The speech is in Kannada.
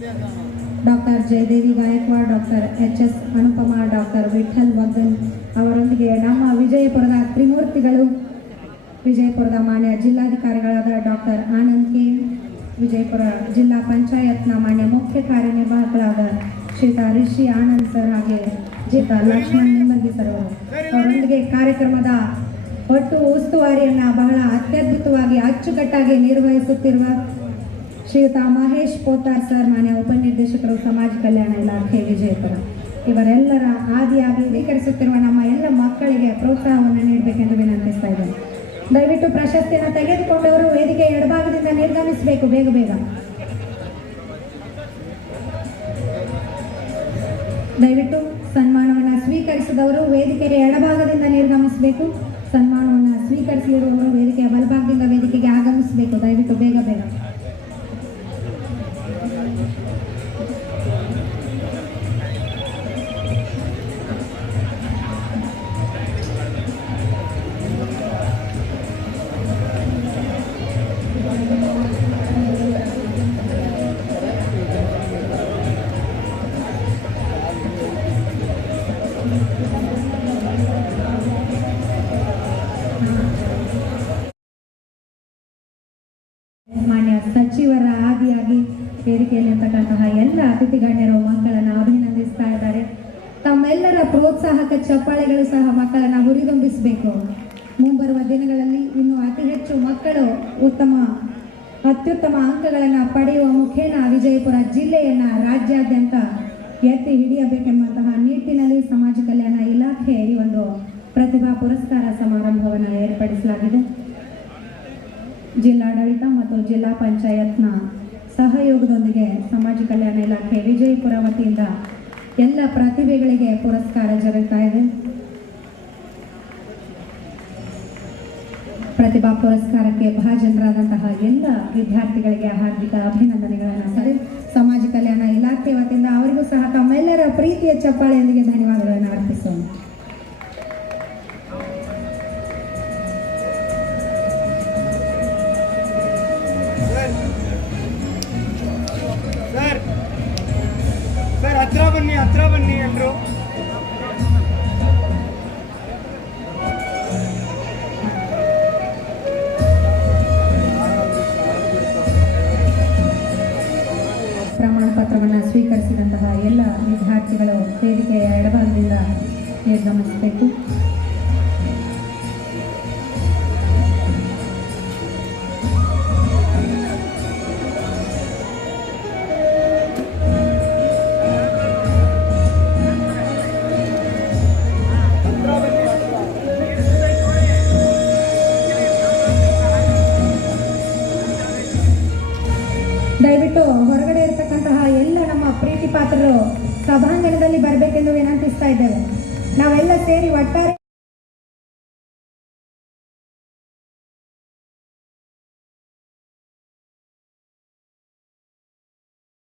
Doctor Jayadevi Gaikwad, doctor H S. Anupama, doctor Vittal Waggan ಅವರೊಂದಿಗೆ ನಮ್ಮ ವಿಜಯಪುರದ ತ್ರಿಮೂರ್ತಿಗಳು, ವಿಜಯಪುರದ ಮಾನ್ಯ ಜಿಲ್ಲಾಧಿಕಾರಿಗಳಾದ ಡಾಕ್ಟರ್ ಆನಂದ್ ಕೆ, ವಿಜಯಪುರ ಜಿಲ್ಲಾ ಪಂಚಾಯತ್ನ ಮಾನ್ಯ ಮುಖ್ಯ ಕಾರ್ಯನಿರ್ವಾಹಕರಾದ ಶ್ರೀತಾ ರಿಷಿ ಆನಂದ್ ಸರ್ ಹಾಗೆ ಜಿತಾ ಲಕ್ಷ್ಮಣ್ ನಿಂಬರ್ಗಿ ಸರ್ ಅವರೊಂದಿಗೆ ಕಾರ್ಯಕ್ರಮದ ಒಟ್ಟು ಉಸ್ತುವಾರಿಯನ್ನು ಬಹಳ ಅತ್ಯದ್ಭುತವಾಗಿ ಅಚ್ಚುಕಟ್ಟಾಗಿ ನಿರ್ವಹಿಸುತ್ತಿರುವ ಶ್ರೀಯುತ ಮಹೇಶ್ ಪೋತಾರ್ ಸರ್, ಮಾನ್ಯ ಉಪನಿರ್ದೇಶಕರು, ಸಮಾಜ ಕಲ್ಯಾಣ ಇಲಾಖೆ ವಿಜಯಪುರ, ಇವರೆಲ್ಲರ ಆದಿಯಾಗಿ ಸ್ವೀಕರಿಸುತ್ತಿರುವ ನಮ್ಮ ಎಲ್ಲ ಮಕ್ಕಳಿಗೆ ಪ್ರೋತ್ಸಾಹವನ್ನು ನೀಡಬೇಕೆಂದು ವಿನಂತಿಸ್ತಾ ಇದ್ದೇನೆ. ದಯವಿಟ್ಟು ಪ್ರಶಸ್ತಿಯನ್ನು ತೆಗೆದುಕೊಂಡವರು ವೇದಿಕೆ ಎಡಭಾಗದಿಂದ ನಿರ್ಗಮಿಸಬೇಕು. ಬೇಗ ಬೇಗ ದಯವಿಟ್ಟು ಸನ್ಮಾನವನ್ನು ಸ್ವೀಕರಿಸಿದವರು ವೇದಿಕೆಯ ಎಡಭಾಗದಿಂದ ನಿರ್ಗಮಿಸಬೇಕು. ಸನ್ಮಾನವನ್ನು ಸ್ವೀಕರಿಸಿರುವವರು ವೇದಿಕೆಯ ಬಲಭಾಗದಿಂದ ವೇದಿಕೆಗೆ ಆಗಮಿಸಬೇಕು. ದಯವಿಟ್ಟು ಬೇಗ ಬೇಗ. ಮಾನ್ಯ ಸಚಿವರ ಆದಿಯಾಗಿ ವೇದಿಕೆಯಲ್ಲಿರ್ತಕ್ಕಂತಹ ಎಲ್ಲ ಅತಿಥಿ ಗಣ್ಯರು ಮಕ್ಕಳನ್ನು ಅಭಿನಂದಿಸ್ತಾ ಇದ್ದಾರೆ. ತಮ್ಮೆಲ್ಲರ ಪ್ರೋತ್ಸಾಹಕ ಚಪ್ಪಾಳೆಗಳು ಸಹ ಮಕ್ಕಳನ್ನು ಹುರಿದುಂಬಿಸಬೇಕು. ಮುಂಬರುವ ದಿನಗಳಲ್ಲಿ ಇನ್ನು ಅತಿ ಹೆಚ್ಚು ಮಕ್ಕಳು ಅತ್ಯುತ್ತಮ ಅಂಕಗಳನ್ನು ಪಡೆಯುವ ಮುಖೇನ ವಿಜಯಪುರ ಜಿಲ್ಲೆಯನ್ನು ರಾಜ್ಯಾದ್ಯಂತ ಎತ್ತಿ ಹಿಡಿಯಬೇಕೆಂಬಂತಹ ನಿಟ್ಟಿನಲ್ಲಿ ಸಮಾಜ ಕಲ್ಯಾಣ ಇಲಾಖೆ ಈ ಒಂದು ಪ್ರತಿಭಾ ಪುರಸ್ಕಾರ ಸಮಾರಂಭವನ್ನು ಏರ್ಪಡಿಸಲಾಗಿದೆ. ಜಿಲ್ಲಾಡಳಿತ ಮತ್ತು ಜಿಲ್ಲಾ ಪಂಚಾಯತ್ನ ಸಹಯೋಗದೊಂದಿಗೆ ಸಮಾಜ ಕಲ್ಯಾಣ ಇಲಾಖೆ ವಿಜಯಪುರ ವತಿಯಿಂದ ಎಲ್ಲ ಪ್ರತಿಭೆಗಳಿಗೆ ಪುರಸ್ಕಾರ ಜರುಗುತ್ತಾ ಇದೆ. ಪ್ರತಿಭಾ ಪುರಸ್ಕಾರಕ್ಕೆ ಭಾಜನರಾದಂತಹ ಎಲ್ಲ ವಿದ್ಯಾರ್ಥಿಗಳಿಗೆ ಹಾರ್ದಿಕ ಅಭಿನಂದನೆಗಳನ್ನು ಸಮಾಜ ಕಲ್ಯಾಣ ಇಲಾಖೆ ವತಿಯಿಂದ ಅವರಿಗೂ ಸಹ ತಮ್ಮೆಲ್ಲರ ಪ್ರೀತಿಯ ಚಪ್ಪಾಳೆಯೊಂದಿಗೆ ಧನ್ಯವಾದಗಳನ್ನು ಅರ್ಪಿಸೋಣ. ಹತ್ರ ಬನ್ನಿ ಎಲ್ರು. ಪ್ರಮಾಣ ಪತ್ರವನ್ನು ಸ್ವೀಕರಿಸಿದಂತಹ ಎಲ್ಲ ವಿದ್ಯಾರ್ಥಿಗಳು ವೇದಿಕೆಯ ಎಡಭಾಗದಿಂದ ನಿರ್ಗಮಿಸಬೇಕು. ದಯವಿಟ್ಟು ಹೊರಗಡೆ ಇರತಕ್ಕಂತಹ ಎಲ್ಲ ನಮ್ಮ ಪ್ರೀತಿ ಪಾತ್ರರು ಸಭಾಂಗಣದಲ್ಲಿ ಬರಬೇಕೆಂದು ವಿನಂತಿಸ್ತಾ ಇದ್ದೇವೆ. ನಾವೆಲ್ಲ ಸೇರಿ ಒಟ್ಟಾರೆ